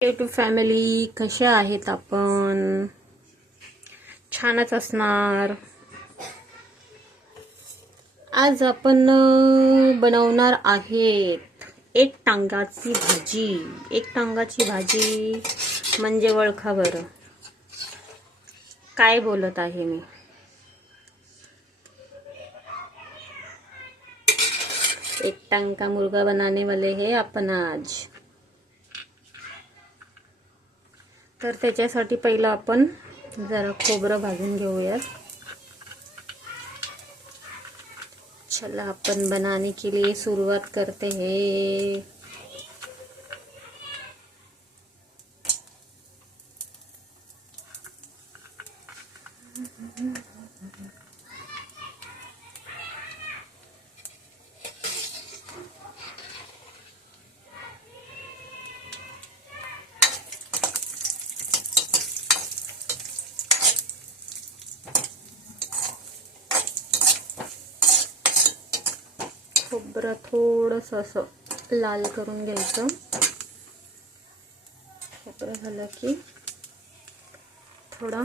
YouTube family, कशा आहेत आपण? छानच असणार. आज आपण बनवणार आहेत एक टांगाची भाजी. एक टांगाची भाजी म्हणजे ओळखा बरं काय बोलत आहे मी. एक टांग का मुर्गा बनाने वाले हैं आपण आज. तर त्याच्यासाठी पहिलं आपण जरा खोबरं भाजून घेऊयात. चला अपन बनाने के लिए शुरुआत करते हैं. खोबरं थोडंसं असं लाल करून घ्यायचं. खोबरं झालं की थोडा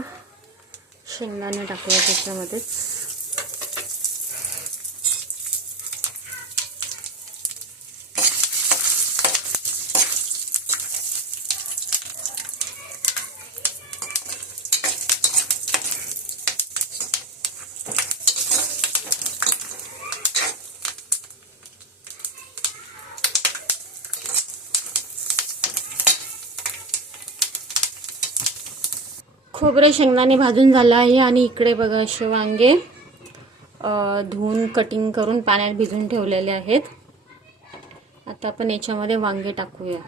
शेंगदाणे टाकूया त्याच्यामध्येच. खोबरे शेंगदाणे भाजून झालं आहे आणि इकडे बघा असे वांगे धुवून कटिंग करून पाण्यात भिजून ठेवलेले आहेत. आता आपण याच्यामध्ये वांगे टाकूया.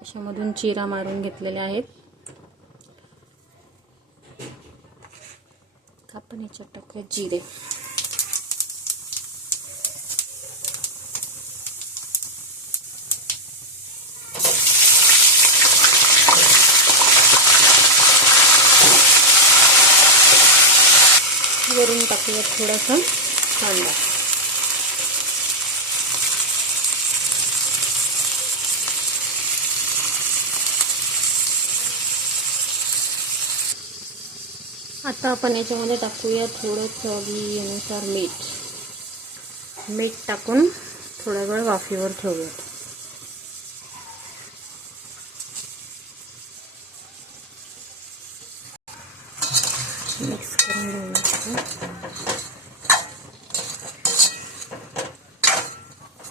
अशामधून चिरा मारून घेतलेले आहेत. आपण याच्यात टाकूया जिरे. वरून टाकूया थोडासा कांदा. आता आपण याच्यामध्ये टाकूया थोडं चवीनुसार मीठ टाकून थोडा वेळ वाफेवर ठेवूया. मिक्स करून घेऊया.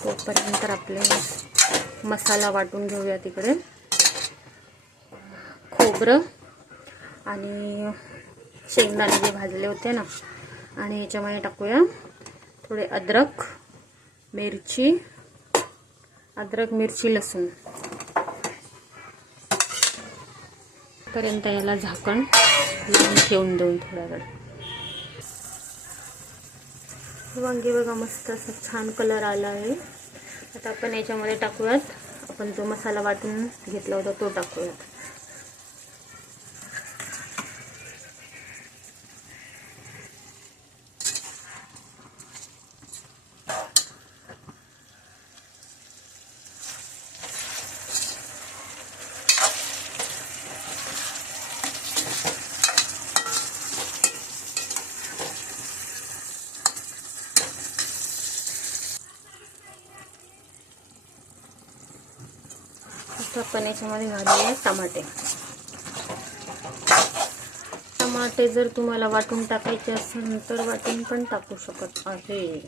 तोपर्यंत आपले मसाला वाटून घेऊया. तिकडे खोबरं आणि शेंगदाणे जे भाजले होते ना, आणि याच्यामध्ये टाकूया थोडे अद्रक मिरची लसूण. पर्यंत याला झाकण लावून ठेवून देऊन थोडा वेळ. वांगे बघा मस्त असं छान कलर आला आहे. आता आपण याच्यामध्ये टाकूयात आपण जो मसाला वाटून घेतला होता तो टाकूयात. आपण याच्यामध्ये घालूया टमाटे जर तुम्हाला वाटून टाकायचे असेल तर वाटून पण टाकू शकत आहे.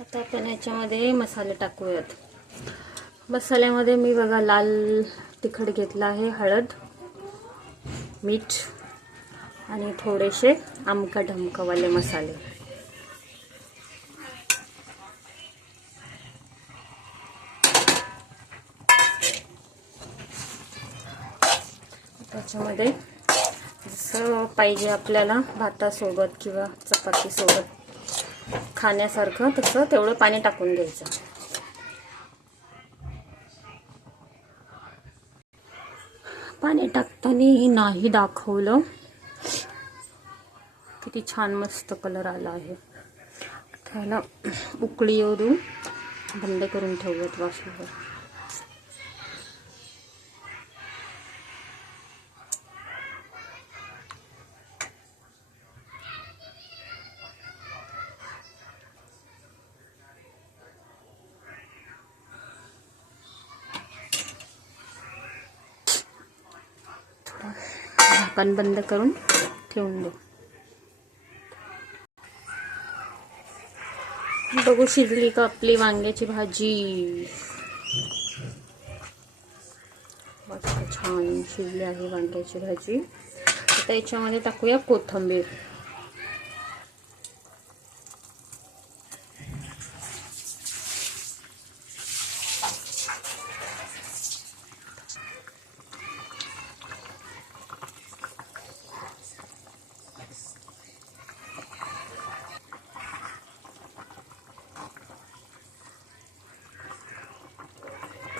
आता आपण याच्यामध्ये मसाले टाकूयात. मसाल्यामध्ये मी बघा लाल तिखट घेतला आहे, हळद, मीठ आणि थोडेसे आमका ढमकावाले मसाले. त्याच्यामध्ये जसं पाहिजे आपल्याला भातासोबत किंवा चपातीसोबत खाण्यासारखं तसं तेवढं पाणी टाकून द्यायचं. पाणी टाकताना नाही दाखवलं. किती छान मस्त कलर आला आहे. त्याला उकळी येऊ देऊ, बंद करून ठेवूयात वाफेवर. झाकण बंद करून ठेवून देऊ. बघू शिजली का आपली वांग्याची भाजी. मस्त छान शिजली आहे वांग्याची भाजी. आता याच्यामध्ये टाकूया कोथिंबीर.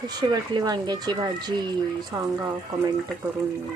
कशी वाटली वांग्याची भाजी सांगा कमेंट करून.